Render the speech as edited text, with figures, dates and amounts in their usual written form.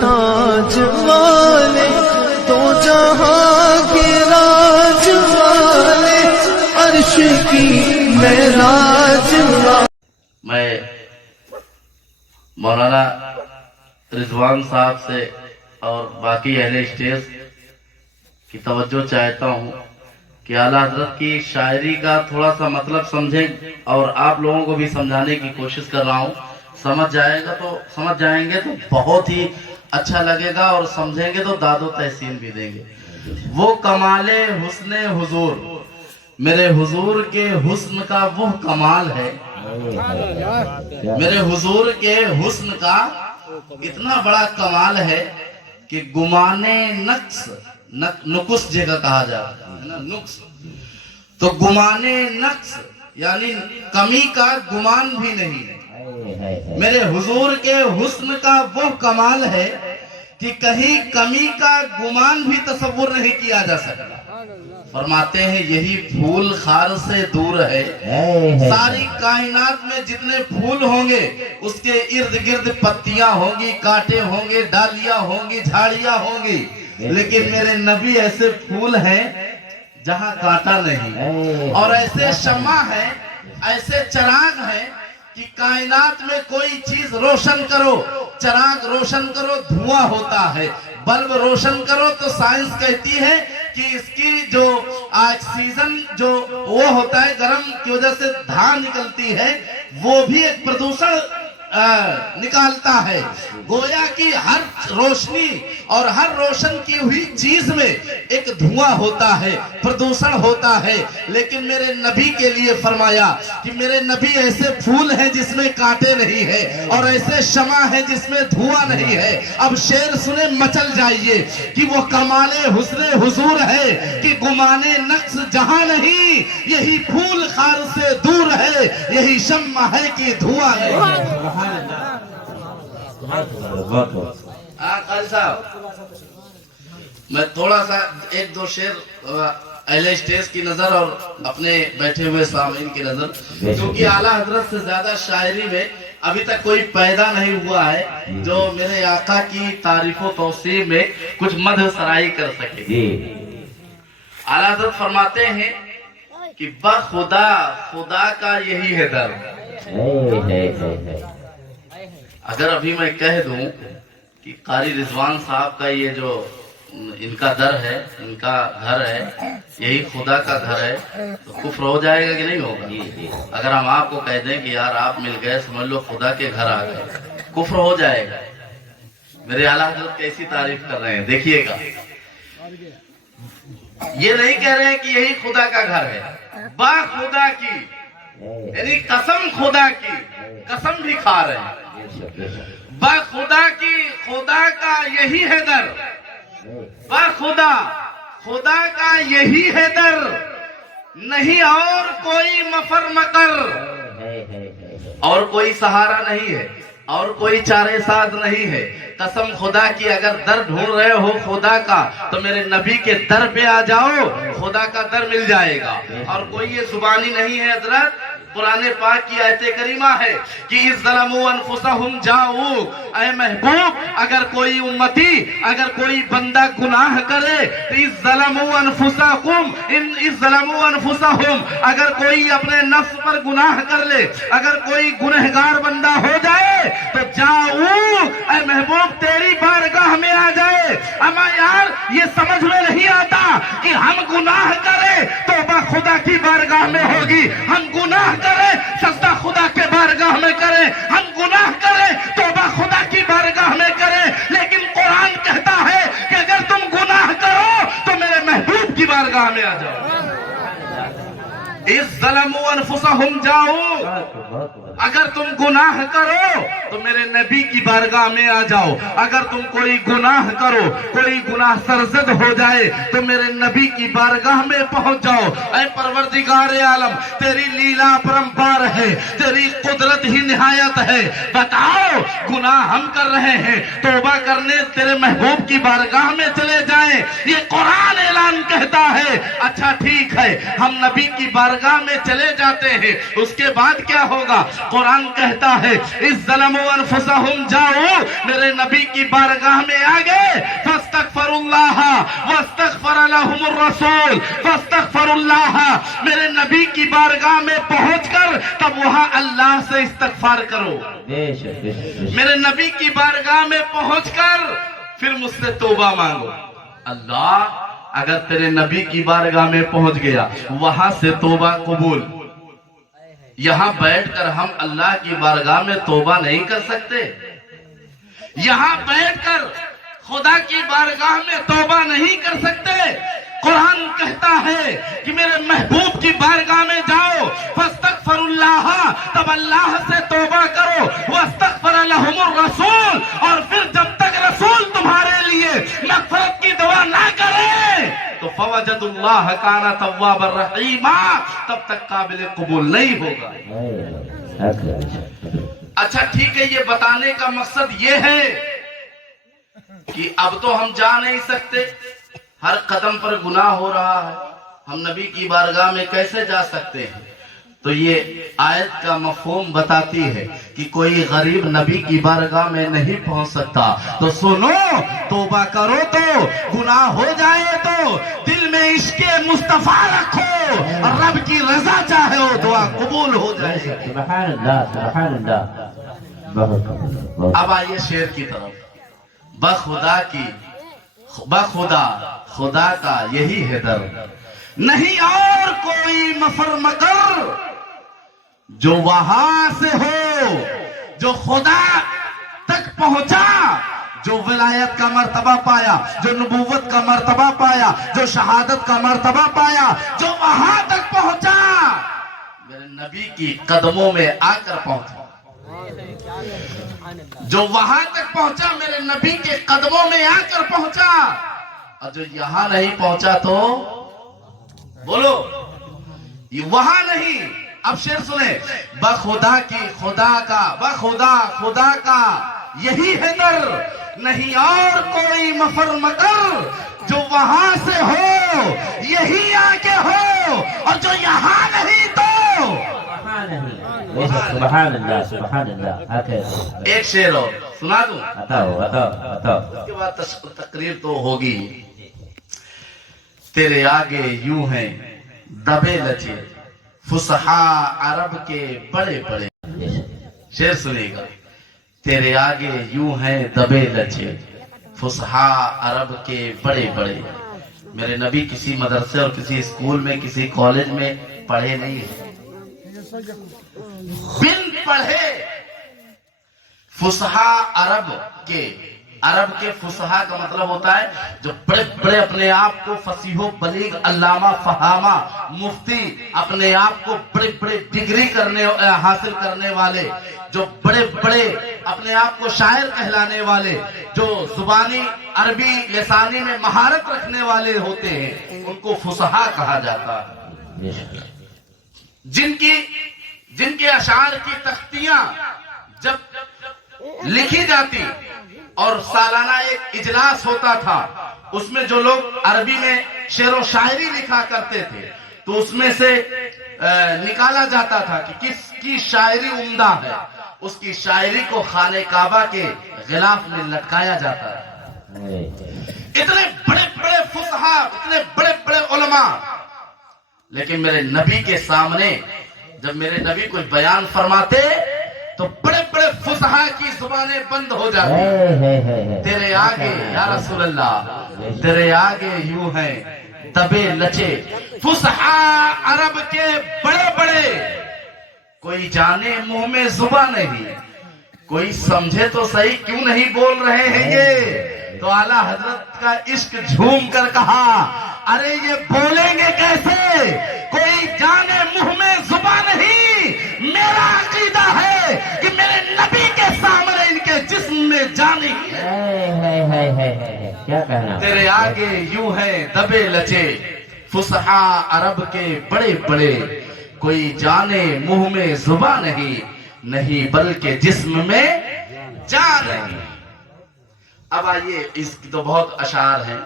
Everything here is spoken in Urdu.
تاج والے تو جہاں کے راج والے عرش کی معراج والے. میں مولانا رضوان صاحب سے اور باقی اہل اسٹیج کی توجہ چاہتا ہوں کہ اعلیٰ حضرت کی شاعری کا تھوڑا سا مطلب سمجھیں اور آپ لوگوں کو بھی سمجھانے کی کوشش کر رہا ہوں. سمجھ جائیں گے تو بہت ہی اچھا لگے گا اور سمجھیں گے تو داد و تحسین بھی دیں گے. وہ کمال حسن حضور، میرے حضور کے حسن کا وہ کمال ہے، میرے حضور کے حسن کا اتنا بڑا کمال ہے کہ گمانے نقص جگہ کہا جاتا ہے نا، نقص تو گمانے نقص یعنی کمی کا گمان بھی نہیں ہے. میرے حضور کے حسن کا وہ کمال ہے کہ کہیں کمی کا گمان بھی تصور نہیں کیا جا سکتا. فرماتے ہیں یہی پھول خار سے دور ہے. ساری کائنات میں جتنے پھول ہوں گے اس کے ارد گرد پتیاں ہوں گی، کانٹے ہوں گے، ڈالیاں ہوں گی، جھاڑیاں ہوں گی، لیکن میرے نبی ایسے پھول ہیں جہاں کانٹا نہیں، اور ایسے شمع ہے، ایسے چراغ ہے کہ کائنات میں کوئی چیز روشن کرو، چراغ روشن کرو دھواں ہوتا ہے، بلب روشن کرو تو سائنس کہتی ہے کہ اس کی جو آکسیجن جو وہ ہوتا ہے گرم کی وجہ سے دھاں نکلتی ہے، وہ بھی ایک پردوشن نکالتا ہے. گویا کی ہر روشنی اور ہر روشن کی ہوئی چیز میں ایک دھواں ہوتا ہے، پردوشن ہوتا ہے. لیکن میرے نبی کے لیے فرمایا کہ میرے نبی ایسے پھول ہیں جس میں کانٹے نہیں ہے، اور ایسے شمع ہے جس میں دھواں نہیں ہے. اب شعر سنے مچل جائیے کہ وہ کمال حسن حضور ہے کہ گمانے نقص جہاں نہیں، یہی پھول خار سے دور ہے، یہی شمع ہے کہ دھواں نہیں. قاری صاحب میں تھوڑا سا ایک دو شعر اہل اسٹیج کی نظر اور اپنے بیٹھے ہوئے سامعین کی نظر، کیونکہ اعلیٰ حضرت سے زیادہ شاعری میں ابھی تک کوئی پیدا نہیں ہوا ہے جو میرے آقا کی تعریف و توصیف میں کچھ مدح سرائی کر سکے. اعلیٰ حضرت فرماتے ہیں کہ بخدا خدا کا یہی ہے در. اگر ابھی میں کہہ دوں کہ قاری رضوان صاحب کا یہ جو ان کا در ہے، ان کا گھر ہے، یہی خدا کا گھر ہے، تو کفر ہو جائے گا کہ نہیں ہوگا؟ اگر ہم آپ کو کہہ دیں کہ یار آپ مل گئے، سمجھ لو خدا کے گھر آ گئے، کفر ہو جائے گا. میرے اعلیٰ حضرت کیسی تعریف کر رہے ہیں دیکھیے گا. یہ نہیں کہہ رہے ہیں کہ یہی خدا کا گھر ہے، با خدا کی یعنی قسم خدا کی، قسم بھی کھا رہے ہیں. با خدا کی خدا کا یہی ہے در، با خدا خدا کا یہی ہے در، نہیں اور کوئی مفر مکر، اور کوئی سہارا نہیں ہے، اور کوئی چارے ساز نہیں ہے. قسم خدا کی اگر در ڈھونڈ رہے ہو خدا کا تو میرے نبی کے در پہ آ جاؤ، خدا کا در مل جائے گا. اور کوئی یہ زبانی نہیں ہے حضرت، قرآن پاک کی آیت کریمہ ہے کہ اِذ ظَلَمُوا أَنفُسَهُمْ جَاءُوكَ، اے محبوب اگر کوئی امتی، اگر کوئی بندہ گناہ کرے تو اِذ ظَلَمُوا أَنفُسَهُمْ، اِذ ظَلَمُوا أَنفُسَهُمْ، اگر کوئی اپنے نفس پر گناہ کر لے، اگر کوئی گنہگار بندہ ہو جائے تو جاؤ، اے محبوب تیری بارگاہ میں آ جائے. اما یار یہ سمجھ میں نہیں آتا کہ ہم گناہ کریں توبہ خدا کی بارگاہ میں ہوگی، ہم گناہ کریں سجدہ خدا کے بارگاہ میں کریں، ہم گناہ کریں توبہ خدا کی بارگاہ میں کریں. لیکن قرآن کہتا ہے کہ اگر تم گناہ کرو تو میرے محبوب کی بارگاہ میں آ جاؤ. اِذ ظَلَمُوا أَنفُسَهُمْ جَاءُوا، اگر تم گناہ کرو تو میرے نبی کی بارگاہ میں آ جاؤ. اگر تم کوئی گناہ کرو، کوئی گناہ سرزد ہو جائے تو میرے نبی کی بارگاہ میں پہنچ جاؤ. اے پروردگار عالم تیری لیلا پرمپار ہے، تیری قدرت ہی نہایت ہے. بتاؤ گناہ ہم کر رہے ہیں، توبہ کرنے تیرے محبوب کی بارگاہ میں چلے جائیں. یہ قرآن اعلان کہتا ہے. اچھا ٹھیک ہے، ہم نبی کی بارگاہ میں چلے جاتے ہیں، اس کے بعد کیا ہوگا؟ قرآن کہتا ہے اذ ظلموا انفسہم جاؤ میرے نبی کی بارگاہ میں آگے فاستغفروا اللہ واستغفر لهم الرسول فاستغفروا اللہ میرے نبی کی بارگاہ میں پہنچ کر تب وہاں اللہ سے استغفار کرو میرے نبی کی بارگاہ میں پہنچ کر پھر مجھ سے توبہ مانگو اللہ اگر تیرے نبی کی بارگاہ میں پہنچ گیا وہاں سے توبہ قبول یہاں بیٹھ کر ہم اللہ کی بارگاہ میں توبہ نہیں کر سکتے یہاں بیٹھ کر خدا کی بارگاہ میں توبہ نہیں کر سکتے قرآن کہتا ہے کہ میرے محبوب کی بارگاہ میں جاؤ فاستغفر اللہ تب اللہ سے توبہ کرو واستغفر لهم الرسول اور پھر جب تک رسول تمہارے لیے مغفرت کی دعا نہ کرے تو فوجد اللہ کان توابا رحیما تب تک قابل قبول نہیں ہوگا اچھا ٹھیک ہے یہ بتانے کا مقصد یہ ہے کہ اب تو ہم جا نہیں سکتے ہر قدم پر گناہ ہو رہا ہے ہم نبی کی بارگاہ میں کیسے جا سکتے ہیں تو یہ آیت کا مفہوم بتاتی ہے کہ کوئی غریب نبی کی بارگاہ میں نہیں پہنچ سکتا تو سنو توبہ کرو تو گناہ ہو جائے تو دل میں عشق مصطفیٰ رکھو اور رب کی رضا چاہے ہو دعا قبول ہو جائے سبحان اللہ سبحان اللہ اب آئیے شعر کی طرف بخدا کی بخدا خدا کا یہی ہے در نہیں اور کوئی مفر مگر جو وہاں سے ہو جو خدا تک پہنچا جو ولایت کا مرتبہ پایا جو نبوت کا مرتبہ پایا جو شہادت کا مرتبہ پایا جو وہاں تک پہنچا میرے نبی کی قدموں میں آ کر پہنچا جو وہاں تک پہنچا میرے نبی کے قدموں میں آ کر پہنچا اور جو یہاں نہیں پہنچا تو بولو یہ وہاں نہیں اب شعر سنیں بخدا کی خدا کا بخدا خدا کا یہی ہے در نہیں اور کوئی مفر مگر جو وہاں سے ہو یہی آ کے ہو اور جو یہاں نہیں تو سبحان اللہ سبحان اللہ ایک شعر اور سنا دوں بتاؤ اس کے بعد تقریر تو ہوگی تیرے آگے یوں ہیں دبے لچے فصحا عرب کے بڑے بڑے شعر سنے گا تیرے آگے یوں ہیں دبے لچے فصحا عرب کے بڑے بڑے میرے نبی کسی مدرسے اور کسی اسکول میں کسی کالج میں پڑھے نہیں ہیں بن پڑھے فصحا عرب کے فصحا کا مطلب ہوتا ہے جو بڑے بڑے اپنے آپ کو فصیح و بلیغ علامہ فہامہ مفتی اپنے آپ کو بڑے بڑے ڈگری حاصل کرنے والے جو بڑے بڑے اپنے آپ کو شاعر کہلانے والے جو زبانی عربی لسانی میں مہارت رکھنے والے ہوتے ہیں ان کو فصحا کہا جاتا ہے جن کے اشعار کی تختیاں جب لکھی جاتی اور سالانہ ایک اجلاس ہوتا تھا اس میں جو لوگ عربی میں شعر و شاعری لکھا کرتے تھے تو اس میں سے نکالا جاتا تھا کہ کس کی شاعری عمدہ ہے اس کی شاعری کو خانہ کعبہ کے غلاف میں لٹکایا جاتا ہے اتنے بڑے بڑے فصحا اتنے بڑے بڑے علماء لیکن میرے نبی کے سامنے جب میرے نبی کوئی بیان فرماتے تو بڑے بڑے فصحا کی زبانیں بند ہو جاتی تیرے آگے یا رسول اللہ تیرے آگے یوں ہیں دبے لچے فصحا عرب کے بڑے بڑے کوئی جانے منہ میں زبان نہیں کوئی سمجھے تو صحیح کیوں نہیں بول رہے ہیں یہ تو اعلیٰ حضرت کا عشق جھوم کر کہا ارے یہ بولیں گے کیسے کوئی جانے منہ میں زبان نہیں میرا عقیدہ ہے کہ میرے نبی کے سامنے ان کے جسم میں جان ہے کیا کہنا تیرے آگے یوں ہے دبے لچے فصحا عرب کے بڑے بڑے کوئی جانے منہ میں زبان نہیں بلکہ جسم میں جان نہیں اب آئیے اس کی تو بہت اشعار ہیں